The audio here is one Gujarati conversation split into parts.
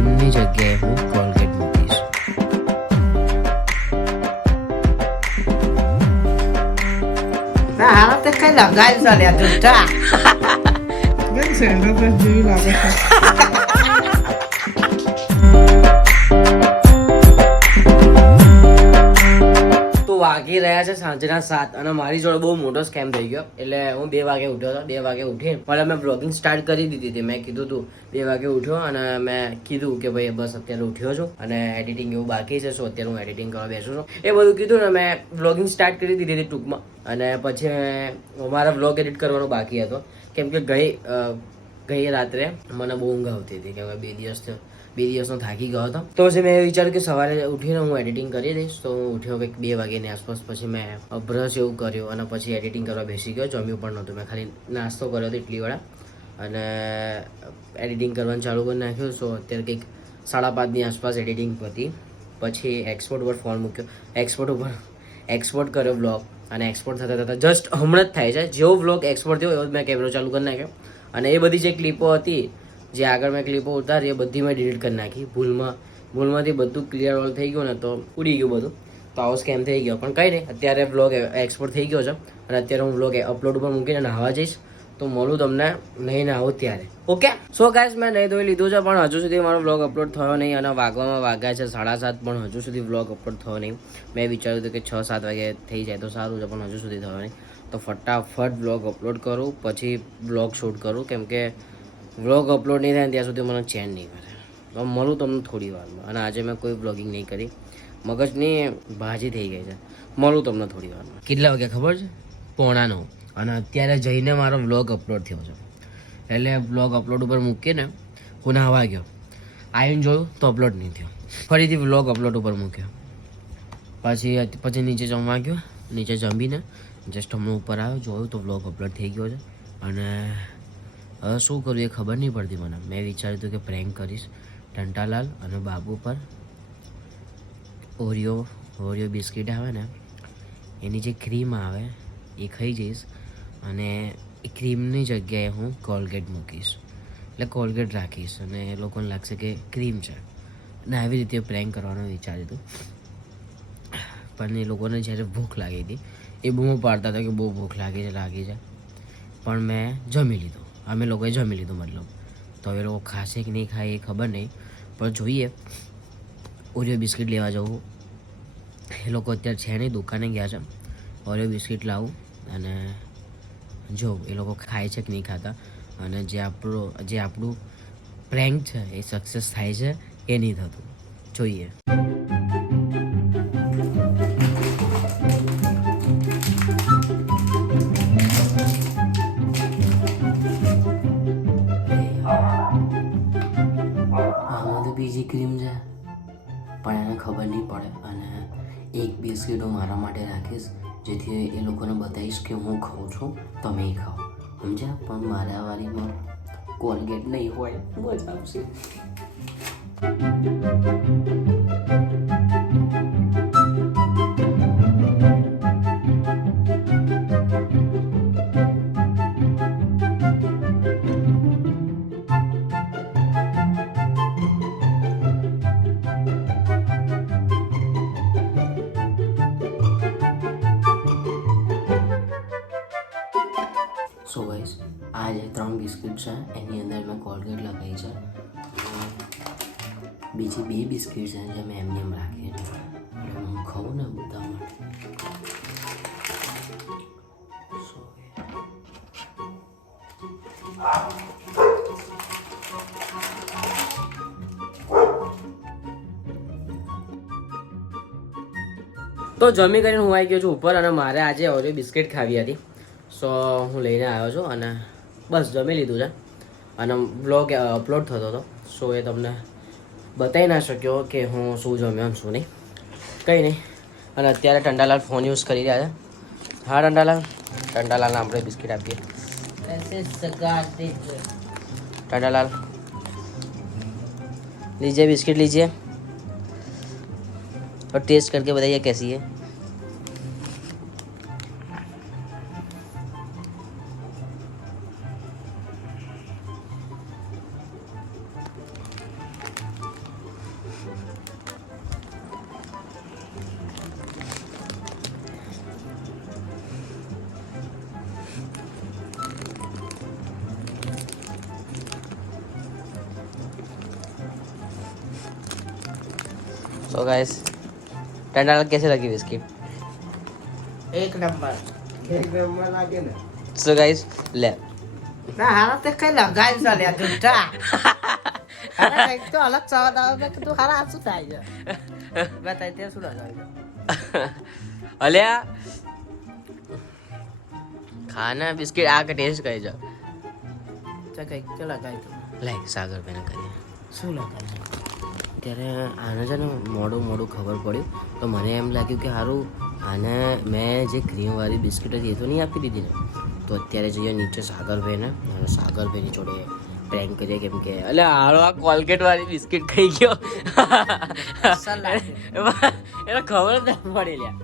ક્રીમની જગ્યાએ હું કોલગેટ મૂકીશ. હાલો તે કઈ લગાવી ચાલ્યા જૂઠા સેન્ટર પ્રેસ જેવી લાગે છે. તો વાગી રહ્યા છે સાંજના 7 અને મારી જોડે બહુ મોટો સ્કેમ થઈ ગયો. એટલે હું 2 વાગે ઉઠ્યો હતો. 2 વાગે ઉઠી પણ મેં બ્લોગિંગ સ્ટાર્ટ કરી દીધી હતી. મેં કીધું તું 2 વાગે ઉઠ્યો અને મેં કીધું કે ભાઈ બસ અત્યારે ઉઠ્યો છું અને એડિટિંગ એવું બાકી છે. સો અત્યારે હું એડિટિંગ કરવા બેસું છું. એ બધું કીધું ને મેં બ્લોગિંગ સ્ટાર્ટ કરી દીધી હતી ટૂંકમાં. અને પછી મારા બ્લોગ એડિટ કરવાનો બાકી હતો કેમ કે ગઈ રાત્રે મને બહુ ઊંઘ આવતી હતી કેમ કે 2 દિવસનો થાકી ગયો હતો. તો પછી મેં વિચાર્યું કે સવારે ઉઠીને હું એડિટિંગ કરી દઈશ. તો હું ઉઠ્યો કંઈક 2 વાગ્યાની આસપાસ. પછી મેં બ્રશ એવું કર્યું અને પછી એડિટિંગ કરવા બેસી ગયો. જમ્યું પણ નહોતું. મેં ખાલી નાસ્તો કર્યો હતો ઇડલીવાળા અને એડિટિંગ કરવાનું ચાલુ કરી નાખ્યું. સો અત્યારે કંઈક 5:30ની આસપાસ એડિટિંગ પતી. પછી એક્સપોર્ટ પર ફોન મૂક્યો. એક્સપોર્ટ કર્યો બ્લોગ અને એક્સપોર્ટ થતાં જસ્ટ હમણાં જ થાય છે. જેવો બ્લોગ એક્સપોર્ટ થયો એવો જ મેં કેમેરો ચાલુ કરી નાખ્યો અને એ બધી જે ક્લિપો હતી જે આગળ મેં ક્લિપો ઉતારી એ બધી મેં ડિલીટ કરી નાખી. ભૂલમાંથી બધું ક્લિયર ઓલ થઈ ગયું ને તો ઉડી ગયું બધું. તો આવો સ્કેમ થઈ ગયો પણ કંઈ નહીં. અત્યારે બ્લોગ એક્સપોર્ટ થઈ ગયો છે અને અત્યારે હું બ્લોગ અપલોડ ઉપર મૂકીને નાહવા જઈશ. તો મળું તમને નહીં નાહું ત્યારે. ઓકે સો ગાઈસ મેં નહીં ધોઈ લીધું છે પણ હજુ સુધી મારો બ્લોગ અપલોડ થયો નહીં અને વાગ્યા છે 7:30 પણ હજુ સુધી બ્લોગ અપલોડ થયો નહીં. મેં વિચાર્યું હતું કે 6-7 વાગે થઈ જાય તો સારું છે પણ હજુ સુધી થયો નહીં. તો ફટાફટ બ્લોગ અપલોડ કરું પછી બ્લોગ શૂટ કરું કેમ કે વ્લોગ અપલોડ નહીં થાય ત્યાં સુધી મને ચેન નહીં કરે. તો મળું તમને થોડી વારમાં. અને આજે મેં કોઈ બ્લોગિંગ નહીં કરી. મગજની ભાજી થઈ ગઈ છે. મળું તમને થોડી વારમાં. કેટલા વાગ્યા ખબર છે? 8:45 અને અત્યારે જઈને મારો વ્લોગ અપલોડ થયો છે. એટલે વ્લોગ અપલોડ ઉપર મૂકીને હું નાહવા ગયો. આવીને જોયું તો અપલોડ નહીં થયો. ફરીથી વ્લોગ અપલોડ ઉપર મૂક્યો. પછી નીચે જમવા ગયો. નીચે જમીને જસ્ટ હમણાં ઉપર આવ્યો જોયું તો વ્લોગ અપલોડ થઈ ગયો છે. અને હવે શું કરું એ ખબર નહીં પડતી મને. મેં વિચાર્યું હતું કે પ્રેન્ક કરીશ ટંટાલાલ અને બાબુ પર. ઓરિયો બિસ્કિટ આવે ને એની જે ક્રીમ આવે એ ખાઈ જઈશ અને એ ક્રીમની જગ્યાએ હું કોલગેટ મૂકીશ. એટલે કોલગેટ રાખીશ અને એ લોકોને લાગશે કે ક્રીમ છે. અને આવી રીતે પ્રેન્ક કરવાનું વિચાર્યું હતું. પણ એ લોકોને જ્યારે ભૂખ લાગી હતી એ બૂમો પાડતા હતા કે બહુ ભૂખ લાગી છે. પણ મેં જમી લીધું. અમે લોકોએ જમી લીધું મતલબ. તો એ લોકો ખાશે કે નહીં ખાય એ ખબર નહીં પણ જોઈએ. ઓરિયો બિસ્કિટ લેવા જવું. એ લોકો અત્યારે છે નહીં દુકાને ગયા છે. ઓરિયો બિસ્કિટ લાવું અને જો એ લોકો ખાય છે કે નહીં ખાતા અને જે આપણું પ્રેન્ક છે એ સક્સેસ થાય છે કે નહીં થતું જોઈએ. બીજી ક્રીમ છે પણ એને ખબર નહીં પડે અને એક બિસ્કિટ હું મારા માટે રાખીશ જેથી એ લોકોને બતાવીશ કે હું ખાઉં છું તમે ખાઓ સમજ્યા. પણ મારા વાળીમાં કોલગેટ નહીં હોય મજા આવશે. સો ગાઈસ આ જે 3 બિસ્કિટ છે એની અંદર મેં કોલગેટ લગાવી છે. બીજી 2 બિસ્કિટ છે જે મેં એમને એમ રાખી છે. હું ખાઉં ને બધા માટે. તો જમી કરીને હું આવી ગયો છું ઉપર અને મારે આજે ઓરિયો બિસ્કિટ ખાવી હતી. સો હું લઈને આવ્યો છું અને બસ જમી લીધું છે અને બ્લોગ અપલોડ થતો હતો. સો એ તમને બતાવી ના શક્યો કે હું શું જમ્યો અને શું નહીં. કંઈ નહીં. અને અત્યારે ટંટાલાલ ફોન યુઝ કરી રહ્યા છે. હા ટંટાલાલને આપણે બિસ્કિટ આપીએ. टंटालाल लीजिए बिस्किट लीजिए और टेस्ट करके बताइए कैसी है। तो गाइस 10 डॉलर कैसे लगी बिस्किट? એક નંબર सो गाइस ले ના હારા તે કઈ લગાવી છે લે જુઠ્ઠા અરે એક તો અલગ સ્વાદ આવે મેં કીધું હારા શું થાય છે બતાય તે શું લગાવી अलिया खाना बिस्किट आके टेस्ट કરી જાવ છે કઈ કે લગાવી તું લે સાગર બેને કરીએ શું લગાવી ત્યારે આને છે ને મોડું ખબર પડ્યું તો મને એમ લાગ્યું કે સારું આને મેં જે ક્રીમવાળી બિસ્કિટ હતી એ તો નહીં આપી દીધી ને તો અત્યારે જઈએ નીચે સાગરભાઈને અને સાગરભાઈની જોડે પ્રેન્ક કરીએ કેમ કે એટલે હાલો આ કોલગેટવાળી બિસ્કિટ ખાઈ ગયો એને ખબર જ ના પડી લ્યા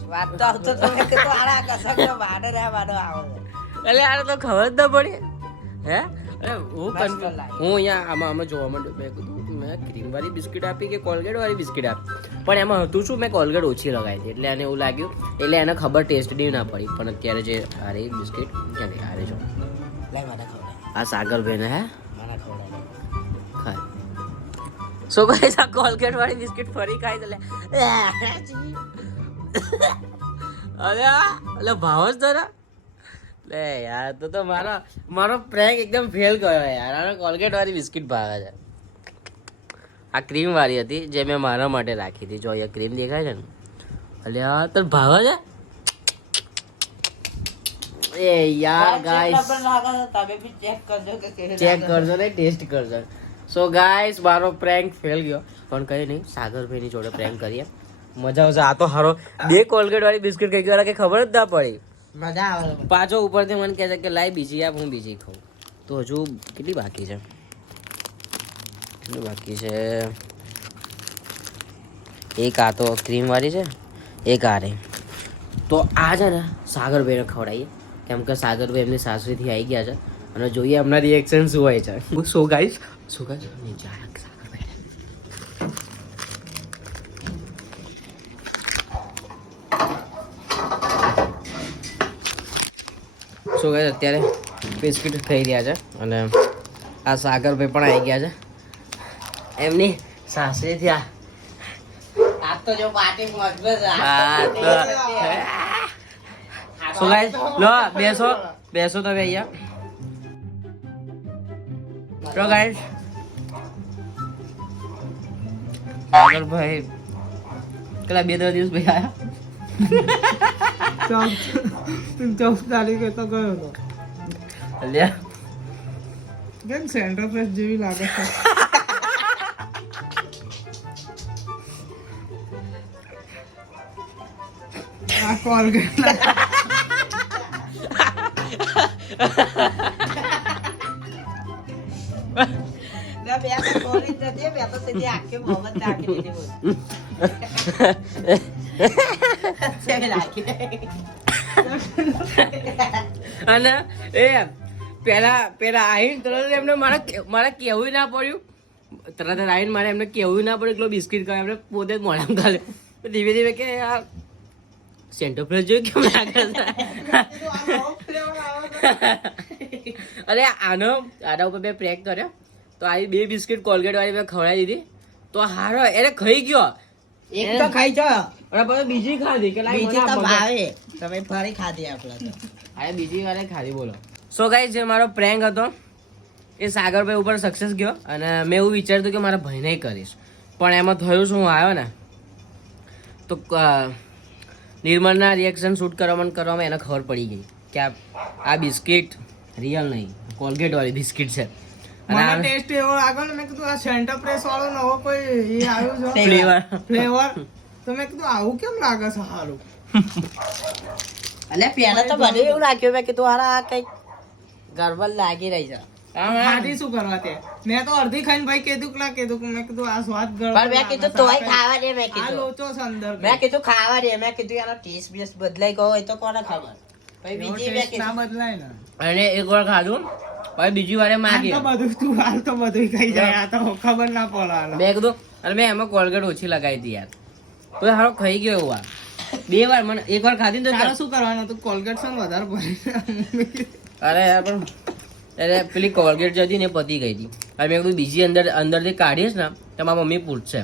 સ્વાદ તો આવતો તો મેં કીધું હારા કસક તો વાડે રે વાડો આવે એટલે આને તો ખબર જ ના પડી હે અરે હું મસ્ત લાગે. હું અહીંયા આમાં જોવા માંડ્યો મેં કીધું મેં ક્રીમવાળી બિસ્કિટ આપી કે કોલગેટવાળી બિસ્કિટ આપી પણ એમાં હતું શું મેં કોલગેટ ઓછી લગાવી હતી એટલે એને એવું લાગ્યું એટલે એને ખબર ટેસ્ટની ના પડી પણ અત્યારે જે આરે બિસ્કિટ ક્યાંથી આરે જો લઈ મને ખવડાવ આ સાગરભાઈને હે મને ખવડાવ ખાય સો ગાઈસ આ કોલગેટવાળી બિસ્કિટ ફરી ખાઈ તો લે અરે એટલે ભાવ જ તારા લે યાર તો મારો પ્રેન્ક એકદમ ફેલ ગયો યાર આને કોલગેટ વાળી બિસ્કિટ ભાવે છે આ ક્રીમ વાળી હતી જે મેં મારા માટે રાખી હતી જો અહીંયા ક્રીમ દેખાય છે ને અલ્યા તને ભાવે છે એ યાર ગાઈસ તમે બી ચેક કરજો કે કેવી ચેક કરજો ને ટેસ્ટ કરજો સો ગાઈસ મારો પ્રેન્ક ફેલ ગયો પણ કઈ નહીં સાગરભાઈની જોડે પ્રેન્ક કરીએ મજા આવશે આ તો હારો બે કોલગેટ વાળી બિસ્કિટ કઈ ગયો કે ખબર જ ના પડી મજા આવે પાછો ઉપરથી મને કહે છે કે લાઈ બીજી આપ હું બીજી ખાઉં તો હજુ કેટલી બાકી છે એક આ તો ક્રીમ વાળી છે એક આ રહી તો આ છે ને સાગરભાઈને ખવડાવીએ કેમ કે સાગરભાઈ એમની સાસરીથી આવી ગયા છે અને જોઈએ એમના રિએક્શન શું હોય છે સો ગાઈસ નીચે આવ્યા સાગરભાઈ સો ગાઈસ અત્યારે બિસ્કિટ થઈ રહ્યા છે અને આ સાગરભાઈ પણ આવી ગયા છે એમની સાસરીથી આ તો જો પાર્ટી મજબૂત સો ગાઈસ લો બેસો તમે અહીંયા તો ગાઈસ સાગરભાઈ કેટલા 2-3 દિવસ ભાઈ આયા 14 તારીખે તો ગયો હતો અલ્યા કેમ સેન્ટર પ્રેસ જેવી લાગે છે આ કોલગેટ ના બે તો કોલી જતી બે તો સીધી આખી મોહમ્મદ નાખી દીધી બોલ સેવી લાગી અને એ પેલા આવીને તરત એમને મારે કેવું ના પડ્યું તરત આવીને મારે એમને કેવું ના પડ્યું એટલો બિસ્કિટ ખાય એમને પોતે જ મોઢામાં ગાલે ધીમે ધીમે કે આ સેન્ટર ફ્રેશ જોયું કેમ લાગે અરે આના ઉપર મેં પ્રેક કર્યો તો આવી 2 બિસ્કિટ કોલગેટ વાળી મેં ખવડાવી દીધી તો હારો એને ખાઈ ગયો એક તો ખાઈ જો અને પછી બીજી ખાધી કે લાઈ બીજી તો ભાવે તમે ફરી ખાધી આપણે તો અરે બીજી વારે ખાધી બોલો સો ગાઈસ જે મારો પ્રેન્ક હતો એ સાગરભાઈ ઉપર સક્સેસ ગયો અને મેં એવું વિચાર્યું કે મારા ભાઈને કરીશ પણ એમાં થયું શું આવ્યો ને તો નિર્મળના રિએક્શન શૂટ કરવામાં એને ખબર પડી ગઈ કે આ બિસ્કિટ રિયલ નહીં કોલગેટ વાળી બિસ્કિટ છે મને ટેસ્ટ એવો લાગ્યો ને મેં કીધું આ સેન્ટર પ્રેસ વાળો નવો કોઈ એ આવ્યો છે ફ્લેવર તો મેં કીધું આવું કેમ લાગે છે સારું અને પેલા તો મને એવું લાગ્યું મેં કીધું હારા કઈક ગરબડ લાગી રહી છે ખાધી શું કરવા તે મેં તો અડધી ખાઈને ભાઈ કીધું કે મેં કીધું આ સ્વાદ પણ મેં કીધું તોય ખાવા દે મેં આ કીધું લોચો છે અંદર મેં કીધું ખાવા દે મેં કીધું એનો ટેસ્ટ બેસ્ટ બદલાઈ ગયો હોય તો કોને ખબર પછી બીજી મેં ટેસ્ટ ના કીધું બદલાય ને અને એક વાર ખાધું પછી બીજી વારે આ માગી તો બધું તું હાલ તો બધું ખાઈ જાય આ તો ખબર ના પડે મેં કીધું અને મેં એમાં કોલગેટ ઓછી લગાવી હતી યાર તો હારો ખાઈ ગયો એવું આ 2 વાર મને એક વાર ખાધી ને તો તારે શું કરવાનું તું કોલગેટ છે ને વધારે ભરી અરે યાર પણ એટલે પેલી કોલગેટ જતી ને પતી ગઈ હતી. અને મેં કીધું બીજી અંદરથી કાઢીશ ને તો મારી મમ્મી પૂછશે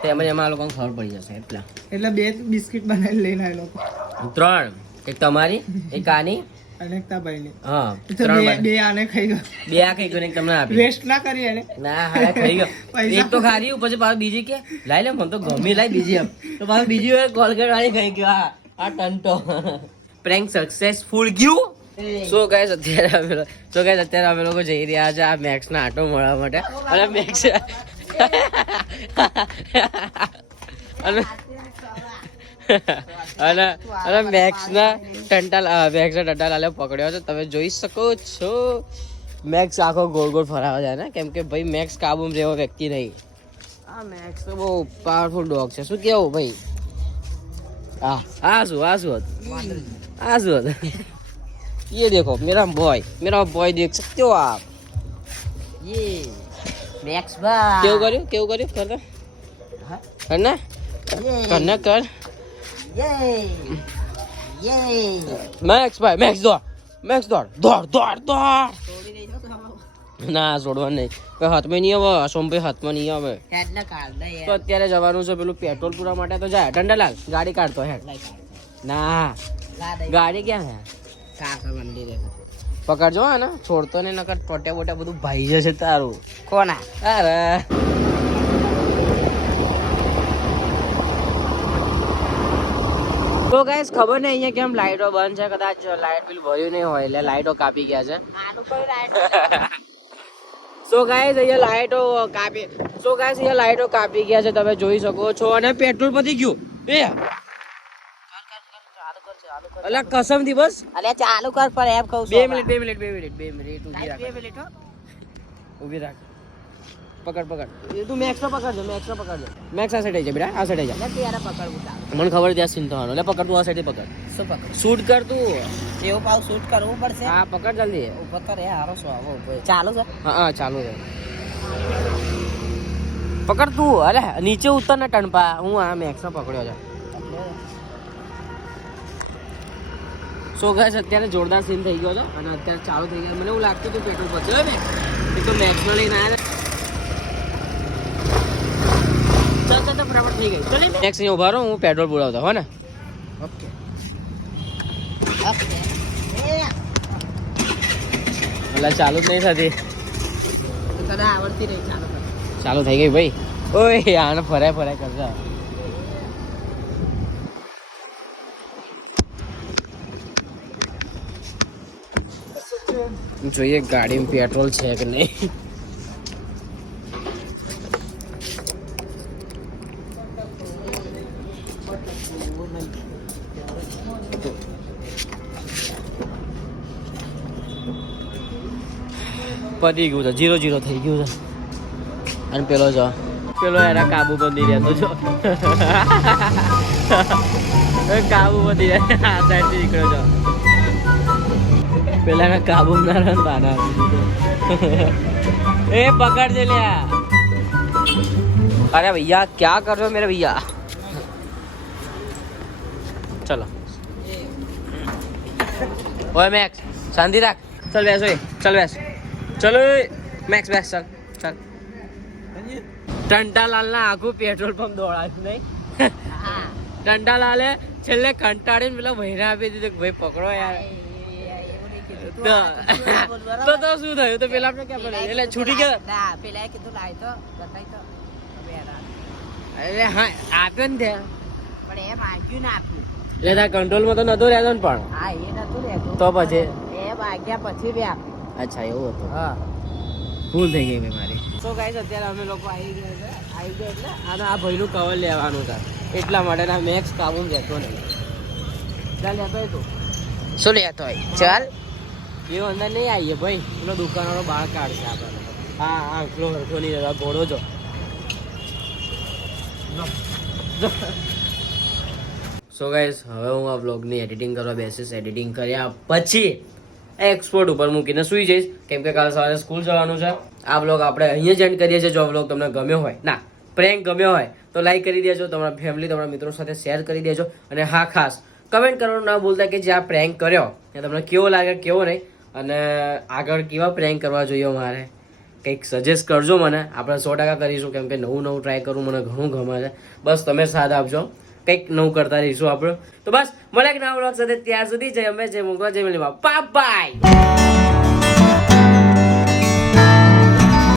તો એમાં આ લોકોને ખબર પડી જશે એટલા. એટલે 2 બિસ્કિટ બનાવી લઈને આવેલો 3, એક તમારી, એક આની, અને એક તાબાઈની. હા તો 3 બે આને ખાઈ ગયો. 2 આ ખાઈ ગયો ને એક તમને આપી. વેસ્ટ ના કરી એને. ના હાલે ખાઈ ગયો. પૈસા એક તો ખાધી પછી પાછું બીજી કે લાઈ લે મને તો ગમી લાઈ બીજી એમ તો પાછું બીજી વાર કોલગેટ વાળી ખાઈ ગયો. આ ટંટો પ્રેન્ક સક્સેસફુલ ગયું. સો ગાઈસ અત્યારે અમે લોકો જઈ રહ્યા છે આ મેક્સ ના આટો મળવા માટે અને મેક્સ અને મેક્સ ના ટંટાલ પકડ્યો છે તમે જોઈ શકો છો. મેક્સ આખો ગોળ ગોળ ફરાવે છે ને કેમ કે ભાઈ મેક્સ કાબુમાં જેવો વ્યક્તિ નહીં. આ મેક્સ તો બહુ પાવરફુલ ડોગ છે. શું કેવું ભાઈ? આ શું હતું? ये देखो मेरा बॉय देख सकते हो आप. ये मैक्स भाई केવું કર્યું કરना कर ये मैक्स दौड़ તોડી દઈ તો ના છોડવા નહીં કોઈ હાથમાં નહીં આવે. અસોમભાઈ હાથમાં નહીં આવે હેડ ના કાઢ દે તો અત્યારે જવાનું છે પેલું પેટ્રોલ પૂરા માટે તો જાય ટંડાલાલ ગાડી કાઢતો હેડ. ના ગાડી ક્યાં હે? કાકા મંદિરે પકડજો ને છોડતો ને નકર ટોટ્યા બોટ્યા બધું ભાઈ જશે તારું. કોના અરે તો ગાઈસ ખબર નહીં અહીંયા કેમ લાઈટો બંધ છે. કદાચ લાઈટ બિલ ભર્યું નહીં હોય એટલે લાઈટો કાપી ગયા છે. આનું કોઈ રાઈટ સો ગાઈસ અહીંયા લાઈટો કાપી ગયા છે તમે જોઈ શકો છો. અને પેટ્રોલ પતી ગયું. અલા કસમ થી બસ અલે ચાલુ કર પર એમ કહું 2 મિનિટ ઊભી રાખ. પકડ એ તું મેક્સ નો પકડજો. મેક્સ આ સાઈડ આવી જા બેટા, આ સાઈડ આવી જા. નથી યાર પકડવું તાર મને ખબર ત્યાં સીન થવાનો. એટલે પકડ તું આ સાઈડ પકડ. શું પકડ શૂટ કર તું. એવું પાવ શૂટ કરવું પડશે. હા પકડ જલ્દી. ઉપર તો રે હારો શું આવો ચાલુ છે. હા ચાલુ છે. પકડ તું. અરે નીચે ઉતર ને ટણપા. હું આ મેક્સ નો પકડ્યો છે. સો ગાઈસ અત્યારે જોરદાર સીન થઈ ગયો છે અને અત્યારે ચાલુ થઈ ગયો. મને એવું લાગતું હતું પેટ્રોલ પચે ને એ તો મેક્સ નો લઈને આવ્યા. ચાલ ફટાફટ થઈ ગઈ. ચલ મેક્સ અહીંયા ઉભા રહો હું પેટ્રોલ પુરાવતો હો ને. ઓકે એટલે ચાલુ જ નહીં થતી. તને આવડતી રહી ચાલુ કર. ચાલુ થઈ ગઈ ભાઈ. ઓય આને ફરાય કરતા. જોઈએ ગાડીમાં પેટ્રોલ છે કે નહીં. પતી ગયું છે 0-0 થઈ ગયું છે. અને પેલો એના કાબુ બંધી રહેતો છો. કાબુ બંધી રહે આ સાઈડ નીકળ્યો છો. પેલા કાબુ ના રહે બાના. ए पकड़ दे लिया. अरे भैया क्या कर रहे हो मेरे भैया. चलो ओए मैक्स शांति रख. चल बैस ओए चल बैस. चलो मैक्स बैस चल चल. ટંટાલાલ ના આખું પેટ્રોલ પંપ દોડાયું નહીં. ટંટાલાલે છેલ્લે કંટાળીને પેલા ભાઈને આપી દીધું ભાઈ પકડો યાર. તો શું થયું તો પેલા આપણે ક્યાં પડે એટલે છૂટી ગયા. ના પેલા કીધું લાય તો બતાય તો અરે હા આપ્યો ને ત્યાં પણ એ માગ્યું ના આપ્યું. એટલે તાર કંટ્રોલમાં તો નતો રહેતો ને પણ. હા એ નતું રહેતું તો પછી એ માગ્યા પછી બે અચ્છા એવું હતું. હા ભૂલ થઈ ગઈ મેં મારી. તો ગાઈસ અત્યારે અમે લોકો આવી ગયા એટલે આ ભાઈનું કવર લેવાનું હતા એટલા માટે ના મેક્સ કાબુ રહેતો નહીં. ચાલ લેતો તું શું લેતો હોય ચાલ એવું અંદર નહીં આવીએ ભાઈ. પેલો દુકાનવાળો બહાર કાઢશે આપણને. હા પેલો હરખો નહીં રહેતો ઘોડો જો. સો ગાઈસ હવે હું આ વ્લોગની એડિટિંગ કરવા બેસીશ. એડિટિંગ કર્યા પછી એક્સપોર્ટ ઉપર મૂકીને સૂઈ જઈશ કેમ કે કાલે સવારે સ્કૂલ જવાનું છે. આ વ્લોગ આપણે અહીંયા જ એન્ડ કરીએ છીએ. જો વ્લોગ તમને ગમ્યો હોય ના પ્રેન્ક ગમ્યો હોય તો લાઈક કરી દેજો. તમારા ફેમિલી તમારા મિત્રો સાથે શેર કરી દેજો. અને હા ખાસ કમેન્ટ કરવાનું ના ભૂલતા કે જે આ પ્રેન્ક કર્યો એ તમને કેવો લાગે કેવો નહીં અને આગળ કેવા પ્રેન્ક કરવા જોઈએ મારે કંઈક સજેસ્ટ કરજો મને. આપણે 100% કરીશું, કેમ કે નવું નવું ટ્રાય કરવું મને ઘણું ગમે છે. બસ તમે સાથ આપજો, કંઈક નવું કરતા રહીશું આપણે. તો બસ મળે એક નવા વ્લોગ સાથે. ત્યાર સુધી જય અંબે, જય મુગવા, જય મિલીમાં. બાય.